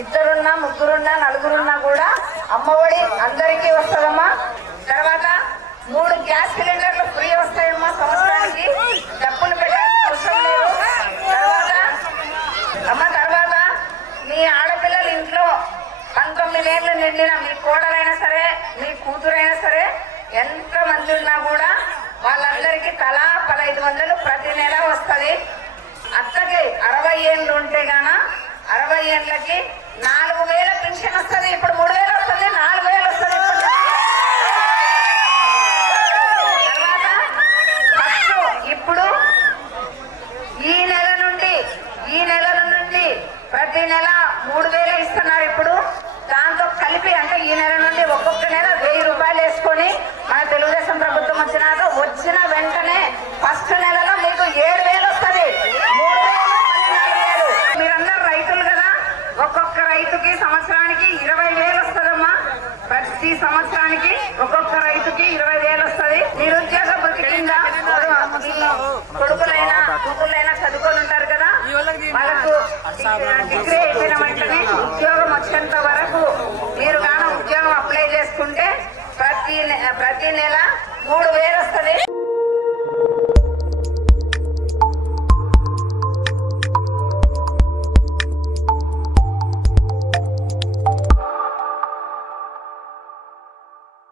ఇద్దరున్నా ముగ్గురున్నా నలుగురున్నా కూడా అమ్మఒడి అందరికీ వస్తుందమ్మా. తర్వాత 3 గ్యాస్ సిలిండర్లు ఫ్రీ వస్తాయమ్మా సంవత్సరానికి, డబ్బులు పెట్టాల్సిన అవసరం లేదు. తర్వాత మీ ఆడపిల్లలు ఇంట్లో 19 ఏళ్ళు నిండిన మీ కోడలైనా సరే మీ కూతురైనా సరే ఎంత మంది ఉన్నా కూడా వాళ్ళందరికీ తలా 1500 ప్రతి నెల వస్తుంది. అత్తకి 60 ఏళ్ళు ఉంటే గాన 60 ఏళ్ళకి 4000 పెన్షన్ వస్తుంది. ఇప్పుడు 3000 వస్తుంది, 4000 వస్తుంది. ఇప్పుడు ఈ నెల నుండి ప్రతి నెల 3000 ఇస్తున్నారు. ఇప్పుడు దాంతో కలిపి అంటే ఈ నెల నుండి ఒక్కొక్క నెల 1000 రూపాయలు వేసుకొని మన తెలుగుదేశం ప్రభుత్వం వచ్చిన వెంటనే ఫస్ట్ నెలలో మీకు 7000 వస్తుంది. 3000 మీరందరూ రైతులు కదా, ఒక్కొక్క రైతుకి సంవత్సరానికి 20000 వస్తుందమ్మా. ప్రతి సంవత్సరానికి ఒక్కొక్క రైతుకి 20000 వస్తుంది. నిరుద్యోగ భృతి కింద కొడుకులైనా కూతుళ్ళైనా చదువుకొని ఉంటారు కదా, వాళ్ళకు డిగ్రీ అయిపోయిన వెంటనే ఉద్యోగం వచ్చేంత వరకు మీరు కానీ ఉద్యోగం అప్లై చేసుకుంటే ప్రతి నెల 3000 వస్తుంది.